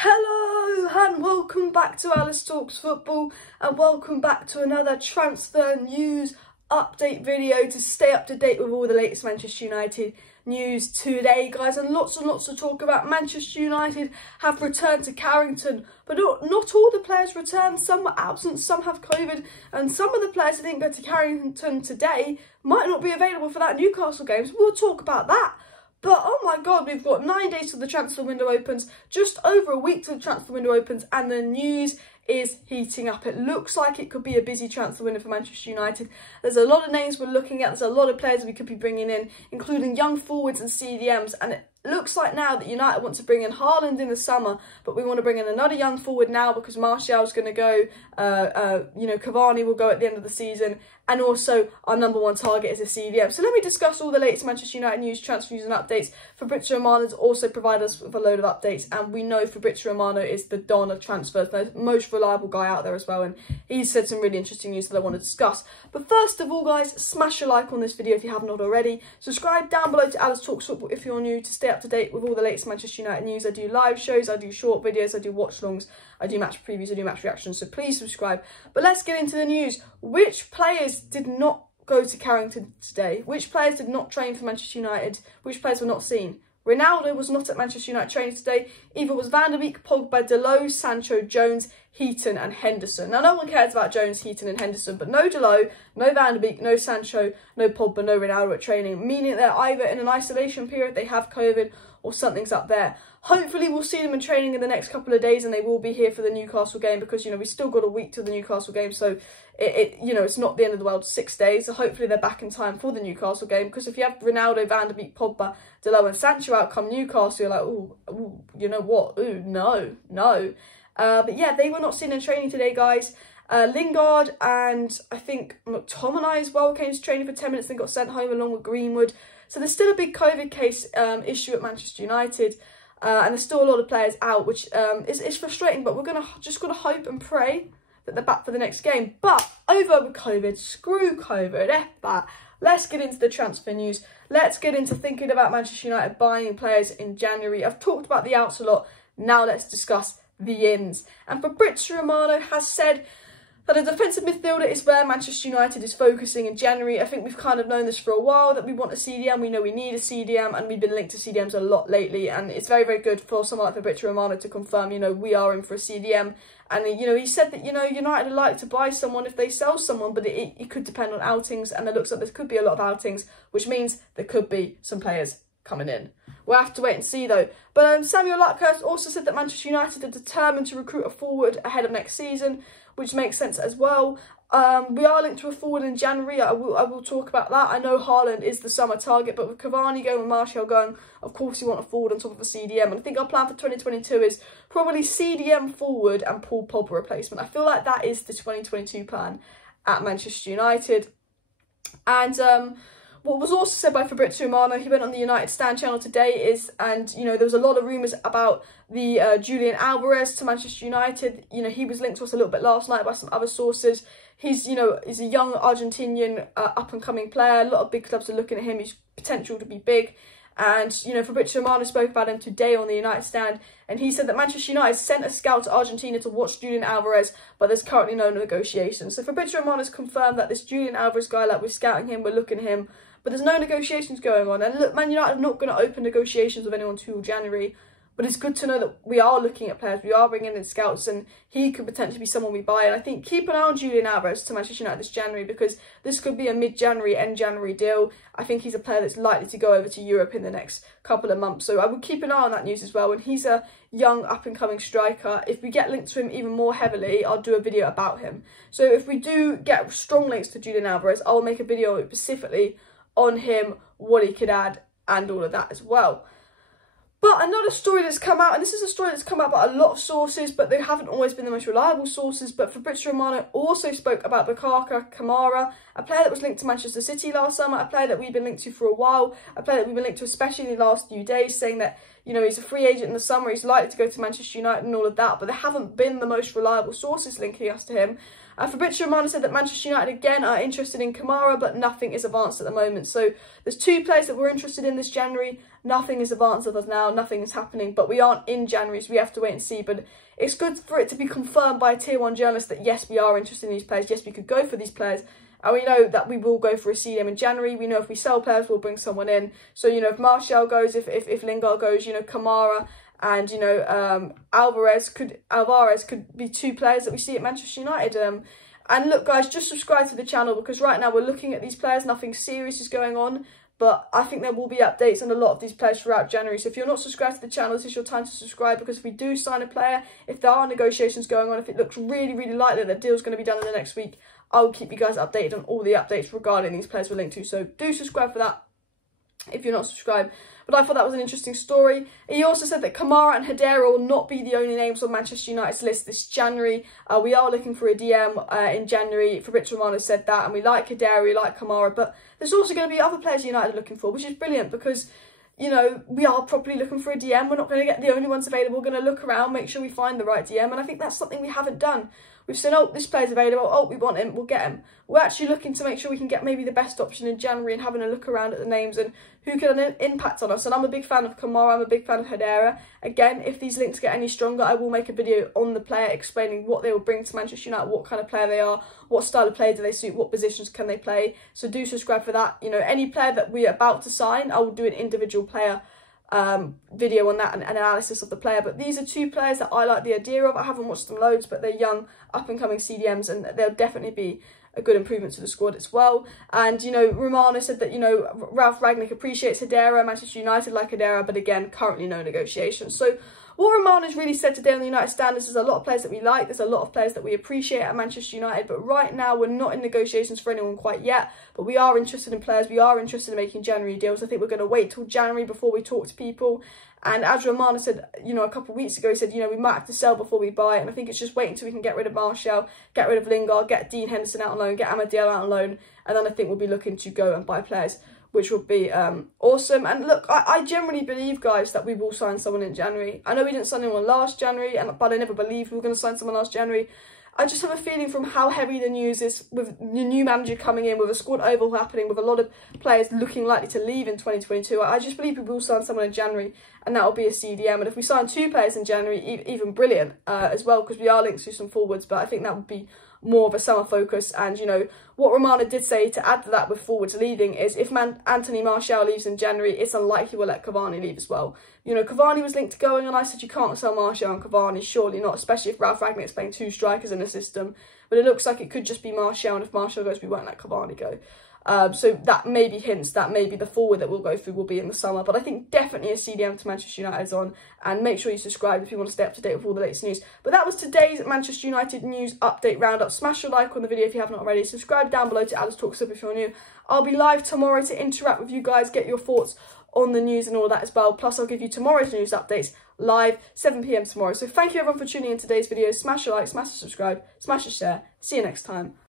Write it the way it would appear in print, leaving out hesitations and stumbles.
Hello and welcome back to Alice Talks Football, and welcome back to another transfer news update video to stay up to date with all the latest Manchester United news today, guys. And lots to talk about. Manchester United have returned to Carrington, but not all the players returned. Some were absent, some have COVID, and some of the players that didn't go to Carrington today might not be available for that Newcastle game, so we'll talk about that. But oh my god, we've got 9 days till the transfer window opens, just over a week till the transfer window opens, and the news is heating up. It looks like it could be a busy transfer window for Manchester United. There's a lot of names we're looking at, there's a lot of players we could be bringing in, including young forwards and CDMs, and it looks like now that United want to bring in Haaland in the summer, but we want to bring in another young forward now because Martial's going to go, Cavani will go at the end of the season, and also our number one target is a CDM. So let me discuss all the latest Manchester United news, transfer news and updates. Fabrizio Romano's also provided us with a load of updates, and we know Fabrizio Romano is the Don of transfers, the most reliable guy out there as well, and he's said some really interesting news that I want to discuss. But first of all, guys, smash a like on this video if you have not already. Subscribe down below to Alice Talks Football if you're new, to stay up to date with all the latest Manchester United news. I do live shows, I do short videos, I do watch longs, I do match previews, I do match reactions, so please subscribe. But let's get into the news. Which players did not go to Carrington today? Which players did not train for Manchester United? Which players were not seen? Ronaldo was not at Manchester United training today. Either was Van der Beek, Pogba, DALOT, Sancho, Jones, Heaton and Henderson. Now, no one cares about Jones, Heaton and Henderson, but no DALOT, no Van der Beek, no Sancho, no Pogba, no Ronaldo at training, meaning they're either in an isolation period, they have COVID, or something's up there. Hopefully we'll see them in training in the next couple of days, and they will be here for the Newcastle game, because, you know, we've still got a week till the Newcastle game, so it's not the end of the world, 6 days. So hopefully they're back in time for the Newcastle game, because if you have Ronaldo, Van der Beek, Pogba, DALOT and Sancho out come Newcastle, you're like, ooh, you know what? Ooh, no. But yeah, they were not seen in training today, guys. Lingard and I think McTominay as well came to training for 10 minutes and got sent home along with Greenwood. So there's still a big COVID case issue at Manchester United, and there's still a lot of players out, which is frustrating. But we're just gonna hope and pray that they're back for the next game. But over with COVID, screw COVID, F that. Let's get into the transfer news. Let's get into thinking about Manchester United buying players in January. I've talked about the outs a lot. Now let's discuss the ins. And Fabrizio Romano has said that a defensive midfielder is where Manchester United is focusing in January. I think we've kind of known this for a while, that we want a CDM. We know we need a CDM, and we've been linked to CDMs a lot lately. And it's very, very good for someone like Fabrizio Romano to confirm, you know, we are in for a CDM. And, you know, he said that, you know, United would like to buy someone if they sell someone, but it could depend on outings. And it looks like there could be a lot of outings, which means there could be some players coming in. We'll have to wait and see, though. But Samuel Luckhurst also said that Manchester United are determined to recruit a forward ahead of next season, which makes sense as well. We are linked to a forward in January. I will talk about that. I know Haaland is the summer target, but with Cavani going, with Martial going, of course you want a forward on top of a CDM. And I think our plan for 2022 is probably CDM forward and Paul Pogba replacement. I feel like that is the 2022 plan at Manchester United. And what was also said by Fabrizio Romano, he went on the United Stand channel today, and you know, there was a lot of rumours about the Julian Alvarez to Manchester United. You know, he was linked to us a little bit last night by some other sources. He's a young Argentinian up and coming player. A lot of big clubs are looking at him. He's potential to be big. And, you know, Fabrizio Romano spoke about him today on the United Stand, and he said that Manchester United sent a scout to Argentina to watch Julian Alvarez, but there's currently no negotiations. So Fabrizio Romano has confirmed that this Julian Alvarez guy, like, we're scouting him, we're looking at him, but there's no negotiations going on. And look, Man United are not going to open negotiations with anyone until January. But it's good to know that we are looking at players, we are bringing in scouts, and he could potentially be someone we buy. And I think keep an eye on Julian Alvarez to Manchester United this January, because this could be a mid-January, end-January deal. I think he's a player that's likely to go over to Europe in the next couple of months. So I would keep an eye on that news as well. And he's a young, up-and-coming striker. If we get linked to him even more heavily, I'll do a video about him. So if we do get strong links to Julian Alvarez, I'll make a video specifically on him, what he could add, and all of that as well. But another story that's come out, and this is a story that's come out by a lot of sources, but they haven't always been the most reliable sources, but Fabrizio Romano also spoke about Kamara, a player that was linked to Manchester City last summer, a player that we've been linked to for a while, a player that we've been linked to especially in the last few days, saying that, you know, he's a free agent in the summer, he's likely to go to Manchester United and all of that, but there haven't been the most reliable sources linking us to him. Fabrizio Romano said that Manchester United again are interested in Kamara, but nothing is advanced at the moment. So there's 2 players that we're interested in this January. Nothing is advanced as of now, nothing is happening, but we aren't in January, so we have to wait and see. But it's good for it to be confirmed by a Tier 1 journalist that yes, we are interested in these players, yes, we could go for these players. And we know that we will go for a CDM in January. We know if we sell players, we'll bring someone in. So, you know, if Martial goes, if Lingard goes, you know, Kamara and, you know, Alvarez could be 2 players that we see at Manchester United. And look, guys, just subscribe to the channel because right now we're looking at these players. Nothing serious is going on. But I think there will be updates on a lot of these players throughout January. So if you're not subscribed to the channel, this is your time to subscribe, because if we do sign a player, if there are negotiations going on, if it looks really, really likely that the deal's going to be done in the next week, I will keep you guys updated on all the updates regarding these players we're linked to. So do subscribe for that if you're not subscribed. But I thought that was an interesting story. He also said that Kamara and Haidara will not be the only names on Manchester United's list this January. We are looking for a DM in January. Fabrizio Romano said that, and we like Haidara, we like Kamara, but there's also going to be other players United are looking for, which is brilliant because, you know, we are properly looking for a DM. We're not going to get the only ones available. We're going to look around, make sure we find the right DM, and I think that's something we haven't done. We've said, oh, this player's available, oh, we want him, we'll get him. We're actually looking to make sure we can get maybe the best option in January and having a look around at the names and who can impact on us. And I'm a big fan of Kamara, I'm a big fan of Haidara. Again, if these links get any stronger, I will make a video on the player explaining what they will bring to Manchester United, what kind of player they are, what style of play do they suit, what positions can they play. So do subscribe for that. You know, any player that we're about to sign, I will do an individual player video on that and analysis of the player. But these are 2 players that I like the idea of. I haven't watched them loads, but they're young, up-and-coming CDMs, and they'll definitely be a good improvement to the squad as well. And, you know, Romano said that, you know, Ralf Rangnick appreciates Haidara, Manchester United like Haidara, but again, currently no negotiations. So what Romano's really said today on the United standards is a lot of players that we like, there's a lot of players that we appreciate at Manchester United, but right now we're not in negotiations for anyone quite yet, but we are interested in players, we are interested in making January deals. I think we're going to wait till January before we talk to people. And as Romano said, you know, a couple of weeks ago, he said, you know, we might have to sell before we buy. And I think it's just waiting until we can get rid of Martial, get rid of Lingard, get Dean Henderson out on loan, get Amadeo out on loan. And then I think we'll be looking to go and buy players, which would be awesome. And look, I generally believe, guys, that we will sign someone in January. I know we didn't sign anyone last January, but I never believed we were going to sign someone last January. I just have a feeling from how heavy the news is with the new manager coming in, with a squad overhaul happening, with a lot of players looking likely to leave in 2022. I just believe we will sign someone in January, and that will be a CDM. And if we sign 2 players in January, even brilliant as well, because we are linked to some forwards, but I think that would be more of a summer focus. And, you know, what Romano did say to add to that with forwards leaving is if Anthony Martial leaves in January, it's unlikely we'll let Cavani leave as well. You know, Cavani was linked to going, and I said you can't sell Martial and Cavani, surely not, especially if Ralf Rangnick's playing 2 strikers in the system. But it looks like it could just be Martial, and if Martial goes, we won't let Cavani go. So that maybe hints that maybe the forward that we'll go through will be in the summer. But I think definitely a CDM to Manchester United is on. And make sure you subscribe if you want to stay up to date with all the latest news. But that was today's Manchester United news update roundup. Smash your like on the video if you haven't already. Subscribe down below to Alice Talks Up if you're new. I'll be live tomorrow to interact with you guys, get your thoughts on the news and all that as well. Plus, I'll give you tomorrow's news updates live 7 PM tomorrow. So thank you everyone for tuning in today's video. Smash your like, smash the subscribe, smash the share. See you next time.